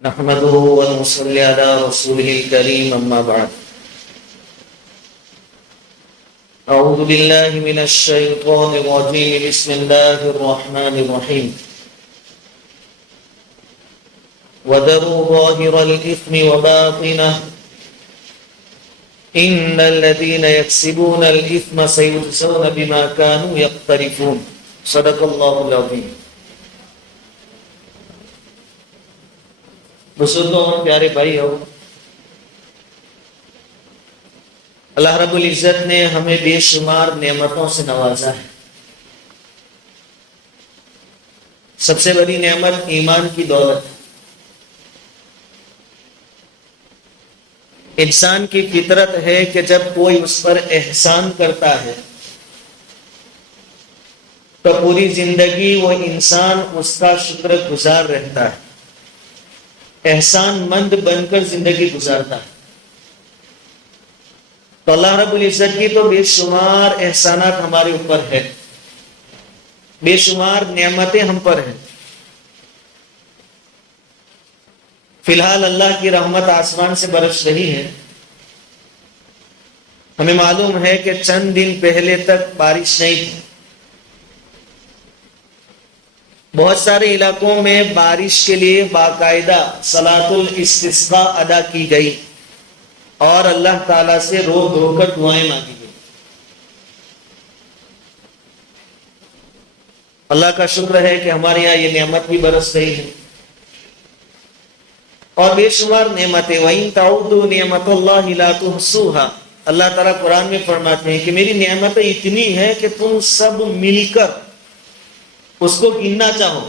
نحمده ونصلي على رسوله الكريم أما بعد أعوذ بالله من الشيطان الرجيم بسم الله الرحمن الرحيم وذروا ظاهر الإثم وباطنه إن الذين يكسبون الإثم سيجزون بما كانوا يقترفون صدق الله العظيم. بزرگوں اور پیارے بھائیو، اللہ رب العزت نے ہمیں بے شمار نعمتوں سے نوازا ہے. سب سے بڑی نعمت ایمان کی دولت. انسان کی فطرت ہے کہ جب کوئی اس پر احسان کرتا ہے تو پوری زندگی وہ انسان اس کا شکر گزار رہتا ہے، احسان مند بن کر زندگی گزارتا ہے. تو اللہ رب العزت کی تو بے شمار احسانات ہمارے اوپر ہے، بے شمار نعمتیں ہم پر ہیں. فی الحال اللہ کی رحمت آسمان سے برس رہی ہے. ہمیں معلوم ہے کہ چند دن پہلے تک بارش نہیں تھی. بہت سارے علاقوں میں بارش کے لیے باقاعدہ صلاۃ الاستسقاء ادا کی گئی اور اللہ تعالیٰ سے رو دھو کر دعائیں مانگی گئی. اللہ کا شکر ہے کہ ہمارے یہاں یہ نعمت بھی برس رہی ہے اور بے شمار نعمتیں. وَإِن تَعُدُّوا نِعْمَتَ اللَّهِ لَا تُحْصُوهَا. اللہ تعالیٰ قرآن میں فرماتے ہیں کہ میری نعمتیں اتنی ہیں کہ تم سب مل کر اس کو گننا چاہو،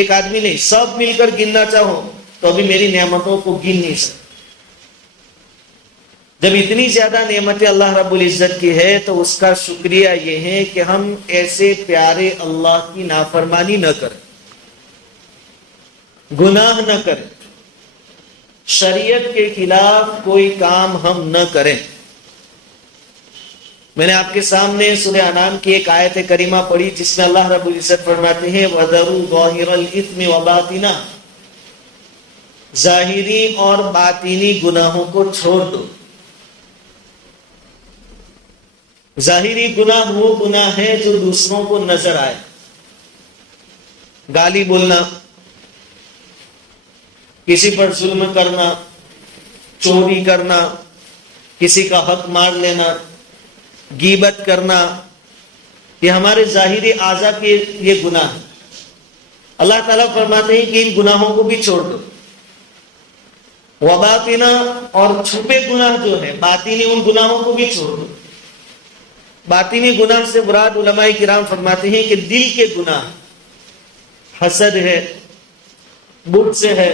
ایک آدمی نہیں، سب مل کر گننا چاہو تو ابھی میری نعمتوں کو گن نہیں سکتے. جب اتنی زیادہ نعمتیں اللہ رب العزت کی ہے تو اس کا شکریہ یہ ہے کہ ہم ایسے پیارے اللہ کی نافرمانی نہ کریں، گناہ نہ کریں، شریعت کے خلاف کوئی کام ہم نہ کریں. میں نے آپ کے سامنے سورہ انعام کی ایک آیت کریمہ پڑھی جس میں اللہ رب العزت فرماتے ہیں وَذَرُوا ظَاهِرَ الْإِثْمِ وَبَاطِنَهُ. ظاہری اور باطنی گناہوں کو چھوڑ دو. ظاہری گناہ وہ گناہ ہے جو دوسروں کو نظر آئے، گالی بولنا، کسی پر ظلم کرنا، چوری کرنا، کسی کا حق مار لینا، غیبت کرنا، یہ ہمارے ظاہری اعضاء کے یہ گناہ ہے. اللہ تعالیٰ فرماتے ہیں کہ ان گناہوں کو بھی چھوڑ دو. وباطنا، اور چھپے گناہ جو ہے باطنی، ان گناہوں کو بھی چھوڑ دو. باطنی گناہ سے مراد علماء کرام فرماتے ہیں کہ دل کے گناہ، حسد ہے، بت سے ہے،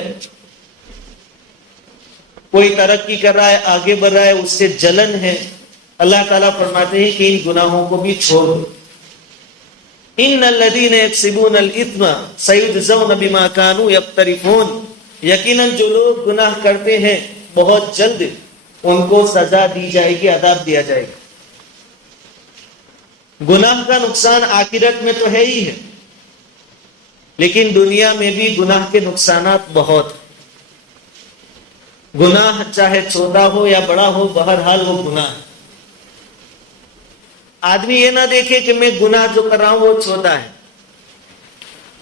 کوئی ترقی کر رہا ہے، آگے بڑھ رہا ہے، اس سے جلن ہے. اللہ تعالیٰ فرماتے ہیں کہ ان گناہوں کو بھی چھوڑ دو. ان الذین یکسبون الاثم سیجزون بما کانوا یقترفون. یقیناً جو لوگ گناہ کرتے ہیں بہت جلد ان کو سزا دی جائے گی، عذاب دیا جائے گا. گناہ کا نقصان آخرت میں تو ہے ہی ہے، لیکن دنیا میں بھی گناہ کے نقصانات بہت ہیں. گناہ چاہے چھوٹا ہو یا بڑا ہو، بہرحال وہ گناہ ہے. آدمی یہ نہ دیکھے کہ میں گناہ جو کر رہا ہوں وہ چھوٹا ہے،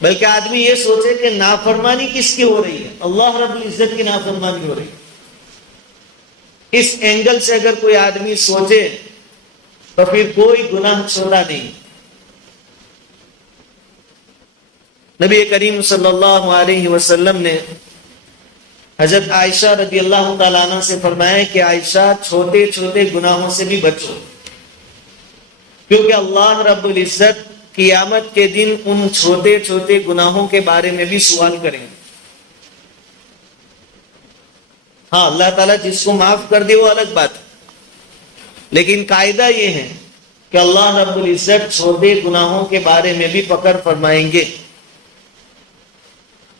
بلکہ آدمی یہ سوچے کہ نافرمانی کس کی ہو رہی ہے؟ اللہ رب العزت کی نافرمانی ہو رہی ہے. اس اینگل سے اگر کوئی آدمی سوچے تو پھر کوئی گناہ چھوٹا نہیں. نبی کریم صلی اللہ علیہ وسلم نے حضرت عائشہ رضی اللہ تعالیٰ عنہ سے فرمایا کہ عائشہ چھوٹے چھوٹے گناہوں سے بھی بچو، کیونکہ اللہ رب العزت قیامت کے دن ان چھوٹے چھوٹے گناہوں کے بارے میں بھی سوال کریں گے. ہاں، اللہ تعالیٰ جس کو معاف کر دے وہ الگ بات ہے، لیکن قاعدہ یہ ہے کہ اللہ رب العزت چھوٹے گناہوں کے بارے میں بھی فکر فرمائیں گے.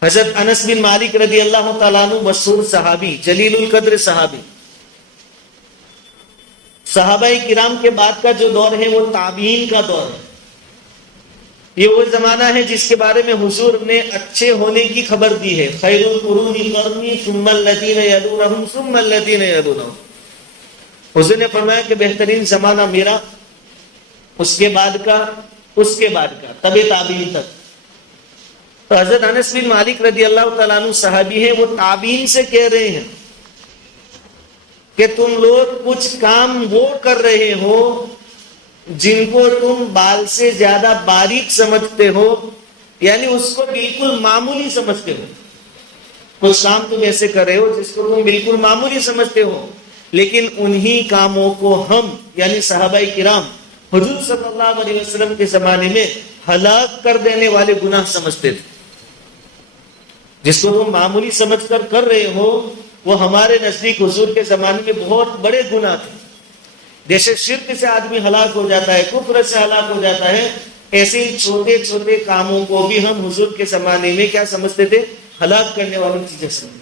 حضرت انس بن مالک رضی اللہ تعالیٰ عنہ مشہور صحابی، جلیل القدر صحابی، صحابہ کرام کے بعد کا جو دور ہے وہ تابعین کا دور ہے. یہ وہ زمانہ ہے جس کے بارے میں حضور نے اچھے ہونے کی خبر دی ہے. خیر القرون قرنی ثم الذین یلونہم ثم الذین یلونہم. حضور نے فرمایا کہ بہترین زمانہ میرا، اس کے بعد کا، اس کے بعد کا، تب تابعین تک. تو حضرت انس بن مالک رضی اللہ تعالیٰ عنہ صحابی ہیں، وہ تابعین سے کہہ رہے ہیں کہ تم لوگ کچھ کام وہ کر رہے ہو جن کو تم بال سے زیادہ باریک سمجھتے ہو، یعنی اس کو بالکل معمولی سمجھتے ہو. کچھ کام تم ایسے کر رہے ہو جس کو تم بالکل معمولی سمجھتے ہو، لیکن انہی کاموں کو ہم یعنی صحابہ کرام حضور صلی اللہ علیہ وسلم کے زمانے میں ہلاک کر دینے والے گناہ سمجھتے تھے. جس کو تم معمولی سمجھ کر رہے ہو وہ ہمارے نزدیک حضور کے زمانے میں بہت بڑے گناہ تھے. جیسے شرک سے آدمی ہلاک ہو جاتا ہے، کفر سے ہلاک ہو جاتا ہے، ایسے چھوٹے چھوٹے کاموں کو بھی ہم حضور کے زمانے میں کیا سمجھتے تھے؟ ہلاک کرنے والی چیزیں سمجھتے.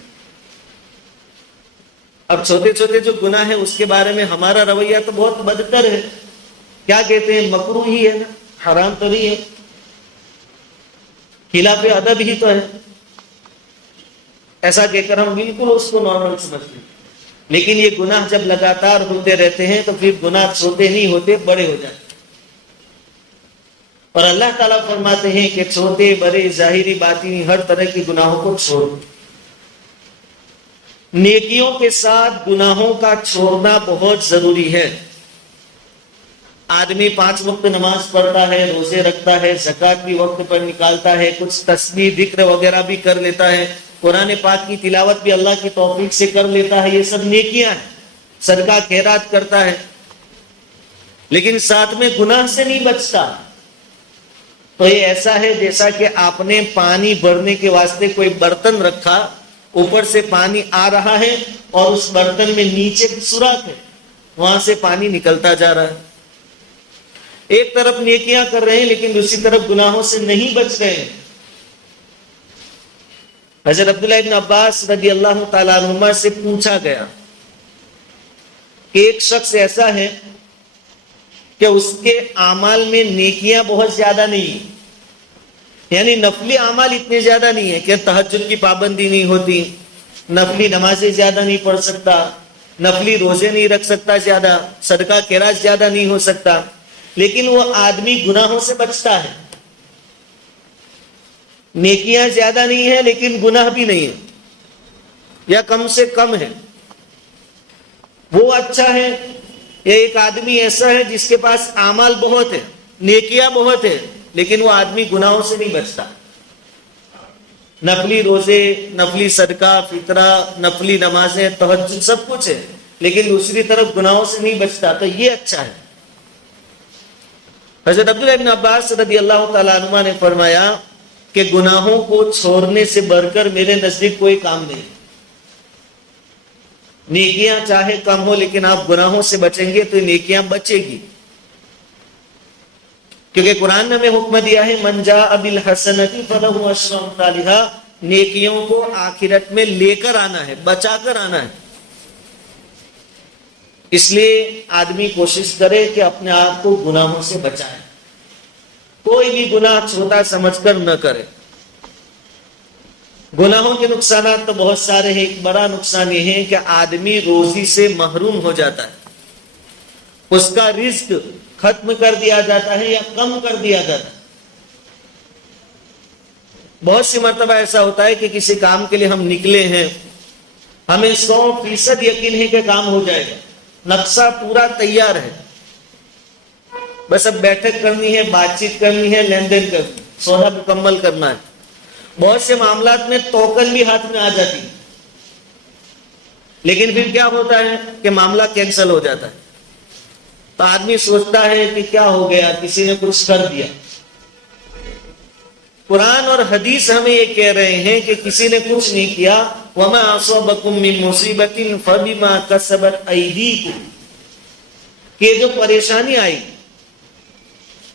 اب چھوٹے چھوٹے جو گناہ ہیں اس کے بارے میں ہمارا رویہ تو بہت بدتر ہے. کیا کہتے ہیں؟ مکروہ ہی ہے نا، حرام تو نہیں ہے، خلاف ادب ہی تو ہے. ایسا کہہ کر ہم بالکل اس کو نارمل سمجھتے ہیں. لیکن یہ گناہ جب لگاتار ہوتے رہتے ہیں تو پھر گناہ چھوٹے نہیں ہوتے، بڑے ہو جاتے ہیں. اور اللہ تعالیٰ فرماتے ہیں کہ چھوٹے بڑے ظاہری باطنی ہر طرح کے گناہوں کو چھوڑو. نیکیوں کے ساتھ گناہوں کا چھوڑنا بہت ضروری ہے. آدمی 5 وقت نماز پڑھتا ہے، روزے رکھتا ہے، زکوٰۃ بھی وقت پر نکالتا ہے، کچھ تسبیح ذکر وغیرہ بھی کر لیتا ہے، قرآن پاک کی تلاوت بھی اللہ کی توفیق سے کر لیتا ہے، یہ سب نیکیاں ہیں، صدقہ خیرات کرتا ہے، لیکن ساتھ میں گناہ سے نہیں بچتا. تو یہ ایسا ہے جیسا کہ آپ نے پانی بھرنے کے واسطے کوئی برتن رکھا، اوپر سے پانی آ رہا ہے اور اس برتن میں نیچے سوراخ ہے، وہاں سے پانی نکلتا جا رہا ہے. ایک طرف نیکیاں کر رہے ہیں لیکن دوسری طرف گناہوں سے نہیں بچ رہے ہیں. حضرت عبداللہ ابن عباس رضی اللہ تعالیٰ عنہما سے پوچھا گیا کہ ایک شخص ایسا ہے کہ اس کے اعمال میں نیکیاں بہت زیادہ نہیں ہیں، یعنی نفلی اعمال اتنے زیادہ نہیں ہیں کہ تہجد کی پابندی نہیں ہوتی، نفلی نمازیں زیادہ نہیں پڑھ سکتا، نفلی روزے نہیں رکھ سکتا، زیادہ صدقہ خیرات زیادہ نہیں ہو سکتا، لیکن وہ آدمی گناہوں سے بچتا ہے. نیکیاں زیادہ نہیں ہیں لیکن گناہ بھی نہیں ہے، یا کم سے کم ہے. وہ اچھا ہے. یا ایک آدمی ایسا ہے جس کے پاس اعمال بہت ہے، نیکیاں بہت ہے، لیکن وہ آدمی گناہوں سے نہیں بچتا. نفلی روزے، نفلی صدقہ فطرہ، نفلی نمازیں، تہجد سب کچھ ہے، لیکن دوسری طرف گناہوں سے نہیں بچتا، تو یہ اچھا ہے. حضرت عبداللہ ابن عباس رضی اللہ تعالیٰ عنہ نے فرمایا کہ گناہوں کو چھوڑنے سے بڑھ کر میرے نزدیک کوئی کام نہیں. نیکیاں چاہے کم ہو لیکن آپ گناہوں سے بچیں گے تو نیکیاں بچے گی، کیونکہ قرآن نے ہمیں حکم دیا ہے من جاء بالحسنۃ فلہ عشر امثالھا، نیکیوں کو آخرت میں لے کر آنا ہے، بچا کر آنا ہے. اس لیے آدمی کوشش کرے کہ اپنے آپ کو گناہوں سے بچائے، کوئی بھی گناہ چھوٹا سمجھ کر نہ کرے. گناہوں کے نقصانات تو بہت سارے ہیں. ایک بڑا نقصان یہ ہے کہ آدمی روزی سے محروم ہو جاتا ہے، اس کا رزق ختم کر دیا جاتا ہے یا کم کر دیا جاتا ہے. بہت سی مرتبہ ایسا ہوتا ہے کہ کسی کام کے لیے ہم نکلے ہیں، ہمیں 100% یقین ہے کہ کام ہو جائے گا، نقشہ پورا تیار ہے، بس اب بیٹھک کرنی ہے، بات چیت کرنی ہے، لین دین کرنی ہے، سودا مکمل کرنا ہے. بہت سے معاملات میں توکل بھی ہاتھ میں آ جاتی ہے، لیکن پھر کیا ہوتا ہے کہ معاملہ کینسل ہو جاتا ہے. تو آدمی سوچتا ہے کہ کیا ہو گیا، کسی نے کچھ کر دیا. قرآن اور حدیث ہمیں یہ کہہ رہے ہیں کہ کسی نے کچھ نہیں کیا. وَمَا أَصَابَكُم مِّن مُّصِيبَةٍ فَبِمَا كَسَبَتْ أَيْدِيكُمْ، کہ جو پریشانی آئی،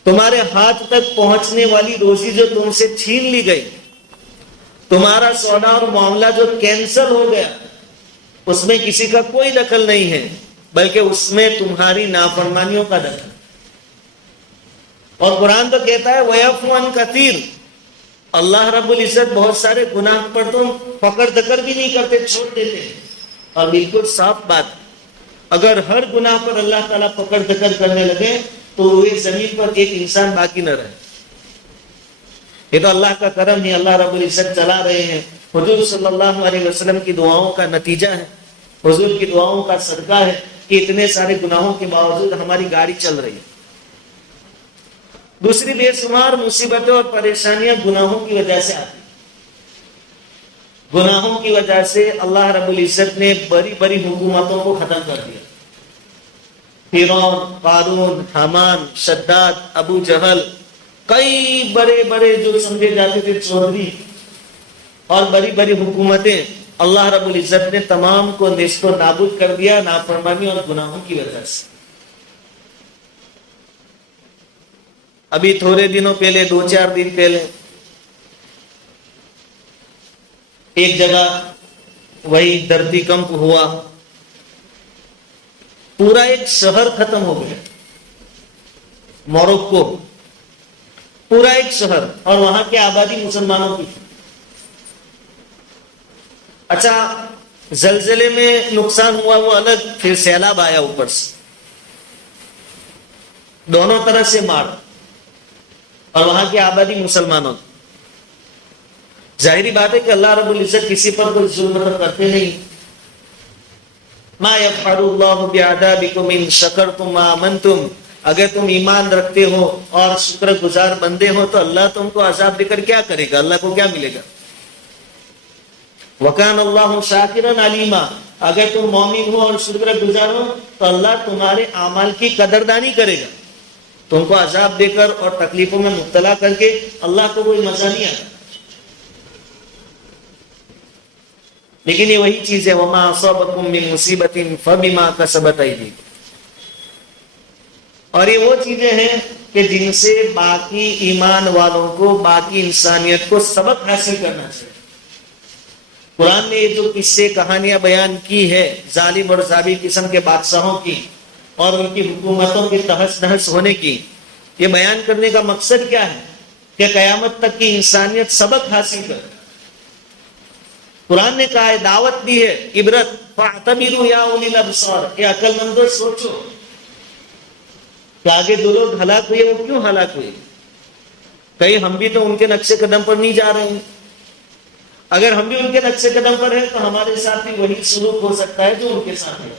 تمہارے ہاتھ تک پہنچنے والی روزی جو تم سے چھین لی گئی، تمہارا سودا اور معاملہ جو کینسل ہو گیا، اس میں کسی کا کوئی دخل نہیں ہے، بلکہ اس میں تمہاری نافرمانیوں کا دخل. اور قرآن تو کہتا ہے وَيَعْفُو عَنْ كَثِيرٍ، اللہ رب العزت بہت سارے گناہ پر تو پکڑ دکڑ بھی نہیں کرتے، چھوڑ دیتے ہیں. اور بالکل صاف بات، اگر ہر گناہ پر اللہ تعالیٰ پکڑ دکڑ کرنے لگے تو یہ زمین پر ایک انسان باقی نہ رہے. یہ تو اللہ کا کرم ہے، اللہ رب العزت چلا رہے ہیں. حضور صلی اللہ علیہ وسلم کی دعاؤں کا نتیجہ ہے، حضور کی دعاؤں کا صدقہ ہے کہ اتنے سارے گناہوں کے باوجود ہماری گاڑی چل رہی ہے. دوسری بے شمار مصیبتیں اور پریشانیاں گناہوں کی وجہ سے آتی ہیں. گناہوں کی وجہ سے اللہ رب العزت نے بڑی بڑی حکومتوں کو ختم کر دیا. فرعون، قارون، حامان، شداد، ابو جہل، کئی بڑے بڑے جو سمجھے جاتے تھے چودھری اور بڑی بڑی حکومتیں اللہ رب العزت نے تمام کو نیست و نابود کر دیا نافرمانی اور گناہوں کی وجہ سے. ابھی تھوڑے دنوں پہلے، 2-4 دن پہلے، ایک جگہ وہی دھرتی کمپ ہوا، پورا ایک شہر ختم ہو گیا. موروکو، پورا ایک شہر، اور وہاں کی آبادی مسلمانوں کی تھی. اچھا، زلزلے میں نقصان ہوا وہ الگ، پھر سیلاب آیا اوپر سے، دونوں طرف سے مار، اور وہاں کی آبادی مسلمانوں کی. ظاہری بات ہے کہ اللہ رب العزت کسی پر کوئی ظلم کرتے نہیں. ما یفعل اللہ بعذابکم ان شکرتم وآمنتم، اگر تم ایمان رکھتے ہو اور شکر گزار بندے ہو تو اللہ تم کو عذاب دے کر کیا کرے گا، اللہ کو کیا ملے گا. وکان اللہ شاکرا علیما، اگر تم مومن ہو اور شکر گزار ہو تو اللہ تمہارے اعمال کی قدردانی کرے گا. تم کو عذاب دے کر اور تکلیفوں میں مبتلا کر کے اللہ کو کوئی مزہ نہیں آتا. لیکن یہ وہی چیز ہے، وما اصابکم من مصیبت فبما کسبت ایدیکم، اور یہ وہ چیزیں ہیں کہ جن سے باقی ایمان والوں کو، باقی انسانیت کو سبق حاصل کرنا چاہیے. قرآن نے یہ جو قصے کہانیاں بیان کی ہے ظالم اور ظالم قسم کے بادشاہوں کی اور ان کی حکومتوں کے تہس نہس ہونے کی، یہ بیان کرنے کا مقصد کیا ہے کہ قیامت تک کی انسانیت سبق حاصل کرے. قرآن نے کہا ہے، دعوت دی ہے، عبرت، فاعتبروا یا اولی الابصار، اے عقل مندو سوچو کہ آگے جو لوگ ہلاک ہوئے وہ کیوں ہلاک ہوئے. کہیں ہم بھی تو ان کے نقش قدم پر نہیں جا رہے ہیں. اگر ہم بھی ان کے نقش قدم پر ہیں تو ہمارے ساتھ بھی وہی سلوک ہو سکتا ہے جو ان کے ساتھ ہے.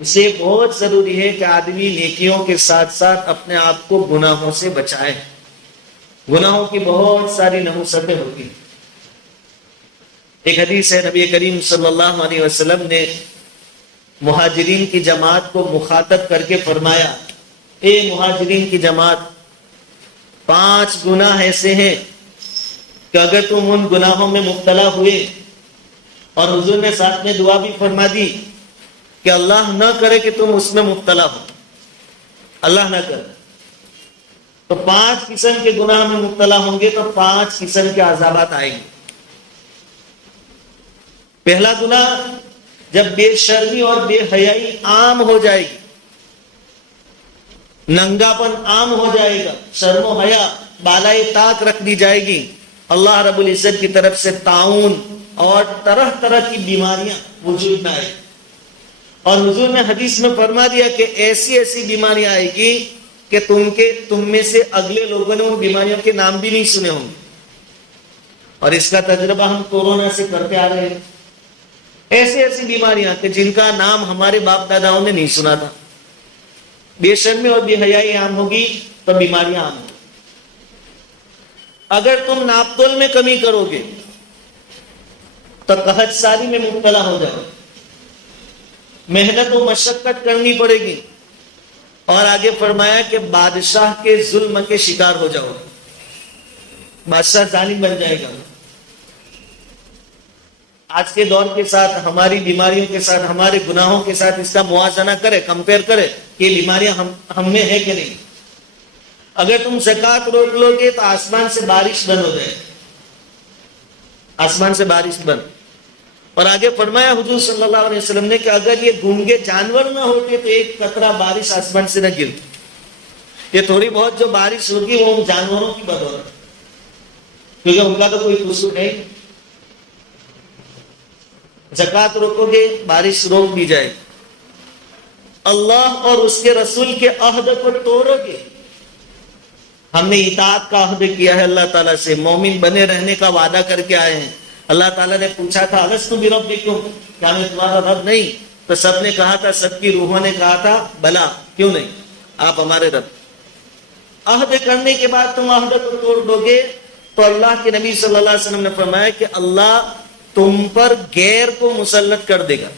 اس لیے بہت ضروری ہے کہ آدمی نیکیوں کے ساتھ ساتھ اپنے آپ کو گناہوں سے بچائے. گناہوں کی بہت ساری نحوستیں ہوتی ہیں. ایک حدیث ہے، نبی کریم صلی اللہ علیہ وسلم نے مہاجرین کی جماعت کو مخاطب کر کے فرمایا، اے مہاجرین کی جماعت، 5 گناہ ایسے ہیں کہ اگر تم ان گناہوں میں مبتلا ہوئے، اور حضور نے ساتھ میں دعا بھی فرما دی کہ اللہ نہ کرے کہ تم اس میں مبتلا ہو، اللہ نہ کرے، تو 5 قسم کے گناہ میں مبتلا ہوں گے تو 5 قسم کے عذابات آئیں گے. پہلا گناہ، جب بے شرمی اور بے حیائی عام ہو جائے گی، ننگا پن عام ہو جائے گا، شرم و حیا بالائے طاق رکھ دی جائے گی، اللہ رب العزت کی طرف سے طاعون اور طرح طرح کی بیماریاں وجود میں آئے گی. اور حضور نے حدیث میں فرما دیا کہ ایسی ایسی بیماریاں آئے گی کہ تم میں سے اگلے لوگوں نے ان بیماریوں کے نام بھی نہیں سنے ہوں گے. اور اس کا تجربہ ہم کورونا سے کرتے آ رہے ہیں. ایسی ایسی بیماریاں کہ جن کا نام ہمارے باپ داداؤں نے نہیں سنا تھا. بے شرمی اور بے حیائی عام ہوگی تو بیماریاں عام ہوگی. اگر تم ناپتول میں کمی کرو گے تو قحط سالی میں مبتلا ہو جاؤ، محنت و مشقت کرنی پڑے گی، اور آگے فرمایا کہ بادشاہ کے ظلم کے شکار ہو جاؤ، بادشاہ ظالم بن جائے گا. آج کے دور کے ساتھ، ہماری بیماریوں کے ساتھ، ہمارے گناہوں کے ساتھ اس کا موازنہ کرے، کمپیئر کرے کہ یہ بیماریاں ہم میں ہے کہ نہیں. اگر تم زکات روک لو گے تو آسمان سے بارش بند ہو جائے، آسمان سے بارش بند. اور آگے فرمایا حضور صلی اللہ علیہ وسلم نے کہ اگر یہ گونگے جانور نہ ہوتے تو ایک قطرہ بارش آسمان سے نہ گرتی. یہ تھوڑی بہت جو بارش ہوگی وہ جانوروں کی بدولت، کیونکہ ان کا تو کوئی قصور نہیں۔ زکوٰۃ روکو گے بارش روک دی جائے گی، اللہ اور اس کے رسول کے عہد کو توڑو گے۔ ہم نے اطاعت کا عہد کیا ہے اللہ تعالیٰ سے، مومن بنے رہنے کا وعدہ کر کے آئے ہیں۔ اللہ تعالیٰ نے پوچھا تھا الستُ بربکم، کیا میں تمہارا رب نہیں؟ تو سب نے کہا تھا، سب کی روحوں نے کہا تھا بلا، کیوں نہیں، آپ ہمارے رب۔ عہد کرنے کے بعد تم عہد کو توڑ دو گے تو اللہ کے نبی صلی اللہ علیہ وسلم نے فرمایا کہ اللہ تم پر غیر کو مسلط کر دے گا،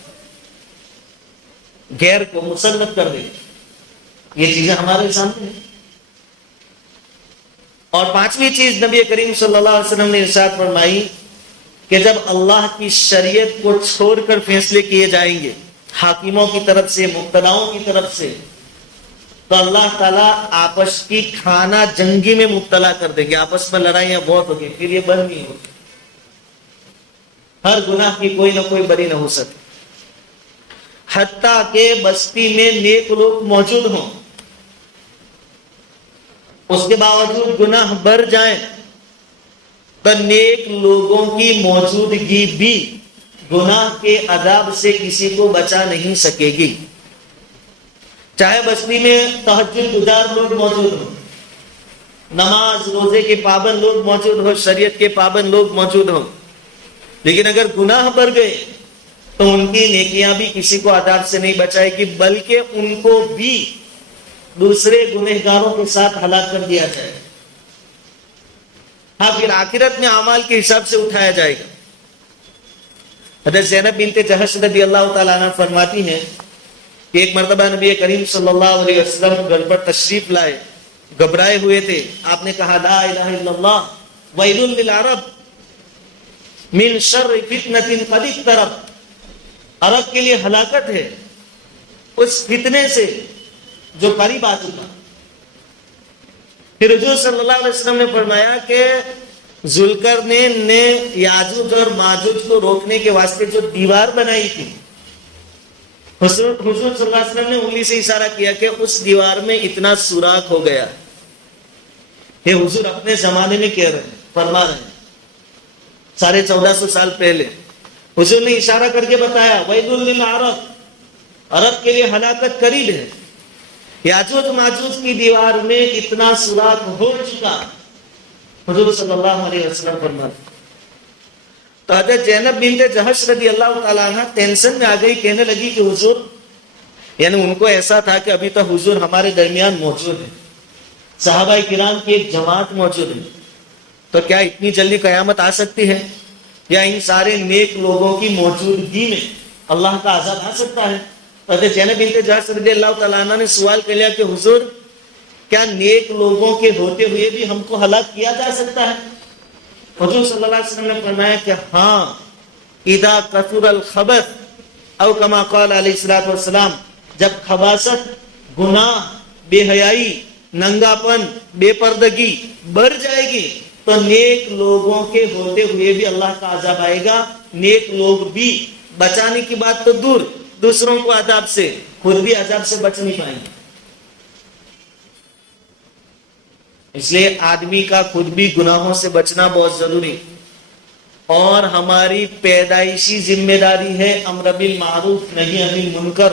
غیر کو مسلط کر دے گا۔ یہ چیزیں ہمارے سامنے ہیں۔ اور پانچویں چیز نبی کریم صلی اللہ علیہ وسلم نے ارشاد فرمائی کہ جب اللہ کی شریعت کو چھوڑ کر فیصلے کیے جائیں گے حاکموں کی طرف سے، مقتداؤں کی طرف سے، تو اللہ تعالیٰ آپس کی کھانا جنگی میں مبتلا کر دیں گے، آپس میں لڑائیاں بہت ہوگی، پھر یہ بند نہیں ہوگی، ہر گناہ کی کوئی نہ کوئی بری نہ ہو سکے، حتیٰ کہ بستی میں نیک لوگ موجود ہوں، اس کے باوجود گناہ بڑھ جائیں تو نیک لوگوں کی موجودگی بھی گناہ کے عذاب سے کسی کو بچا نہیں سکے گی۔ چاہے بستی میں تہجد گزار لوگ موجود ہوں، نماز روزے کے پابند لوگ موجود ہوں، شریعت کے پابند لوگ موجود ہوں، لیکن اگر گناہ بڑھ گئے تو ان کی نیکیاں بھی کسی کو عذاب سے نہیں بچائے گی، بلکہ ان کو بھی دوسرے گنہگاروں کے ساتھ ہلاک کر دیا جائے گا۔ ہاں، پھر آخرت میں اعمال کے حساب سے اٹھایا جائے گا۔ حضرت زینب بنت جحش رضی اللہ تعالیٰ عنہ فرماتی ہیں کہ ایک مرتبہ نبی کریم صلی اللہ علیہ وسلم گھر پر تشریف لائے، گھبرائے ہوئے تھے، آپ نے کہا لا الہ الا اللہ ویل للعرب من شر فتنۃ قد اقترب، عرب کے لیے ہلاکت ہے اس فتنے سے جو قریب آ چکا۔ پھر حضور صلی اللہ علیہ وسلم نے فرمایا کہ ذوالقرنین نے یاجوج اور ماجوج کو روکنے کے واسطے جو دیوار بنائی تھی، حضور صلی اللہ علیہ وسلم نے انگلی سے اشارہ کیا کہ اس دیوار میں اتنا سوراخ ہو گیا۔ یہ حضور اپنے زمانے میں کہہ رہے ہیں، فرما رہے ہیں، 1450 سال پہلے حضور نے اشارہ کر کے بتایا ویل للعرب، عرب کے لیے ہلاکت قریب ہے، یاجوج ماجوج کی دیوار میں اتنا سوراخ ہو چکا۔ حضور صلی اللہ علیہ وسلم فرماتے تو حضرت زینب بنت جحش رضی اللہ تعالیٰ عنہ ٹینشن میں آ گئی، کہنے لگی کہ حضور، یعنی ان کو ایسا تھا کہ ابھی تک حضور ہمارے درمیان موجود ہے، صحابہ کرام کی ایک جماعت موجود ہے، تو کیا اتنی جلدی قیامت آ سکتی ہے، یا ان سارے نیک لوگوں کی موجودگی میں اللہ کا عذاب آ سکتا ہے؟ حضرت زینب بنت جحش رضی اللہ تعالیٰ عنہ نے سوال کر لیا کہ حضور، کیا نیک لوگوں کے ہوتے ہوئے بھی ہم کو ہلاک کیا جا سکتا ہے؟ حضور صلی اللہ علیہ وسلم نے فرمایا کہ ہاں، اذا کثر الخبث، او کما قال علیہ الصلوۃ والسلام، جب خباثت، گناہ، بے حیائی، ننگاپن، بے پردگی بڑھ جائے گی تو نیک لوگوں کے ہوتے ہوئے بھی اللہ کا عذاب آئے گا، نیک لوگ بھی، بچانے کی بات تو دور، دوسروں کو عذاب سے، خود بھی عذاب سے بچ نہیں پائیں گے۔ اس لیے آدمی کا خود بھی گناہوں سے بچنا بہت ضروری، اور ہماری پیدائشی ذمہ داری ہے امر بالمعروف نہی عن المنکر،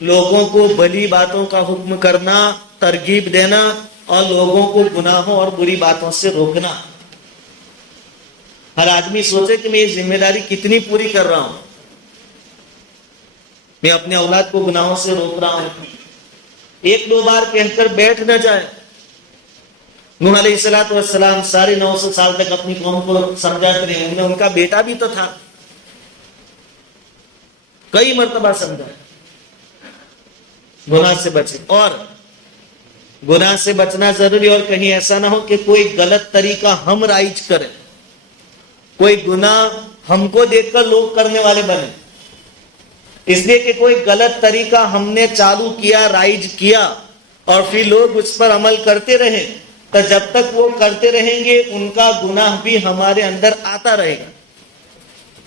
لوگوں کو بھلی باتوں کا حکم کرنا، ترغیب دینا، اور لوگوں کو گناہوں اور بری باتوں سے روکنا۔ ہر آدمی سوچے کہ میں یہ ذمہ داری کتنی پوری کر رہا ہوں، میں اپنے اولاد کو گناہوں سے روک رہا ہوں۔ ایک دو بار کہہ کر بیٹھ نہ جائے۔ نوح علیہ السلام 950 سال تک اپنی قوم کو سمجھاتے رہے، انہیں ان کا بیٹا بھی تو تھا، کئی مرتبہ سمجھا، گناہ سے بچے، اور گناہ سے بچنا ضروری، اور کہیں ایسا نہ ہو کہ کوئی غلط طریقہ ہم رائج کریں، کوئی گناہ ہم کو دیکھ کر لوگ کرنے والے بنے، اس لیے کہ کوئی غلط طریقہ ہم نے چالو کیا، رائج کیا، اور پھر لوگ اس پر عمل کرتے رہے، تو جب تک وہ کرتے رہیں گے ان کا گناہ بھی ہمارے اندر آتا رہے گا،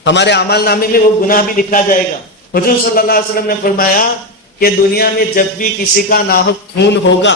ہمارے اعمال نامے میں وہ گناہ بھی لکھا جائے گا۔ حضور صلی اللہ علیہ وسلم نے فرمایا کہ دنیا میں جب بھی کسی کا ناحق خون ہوگا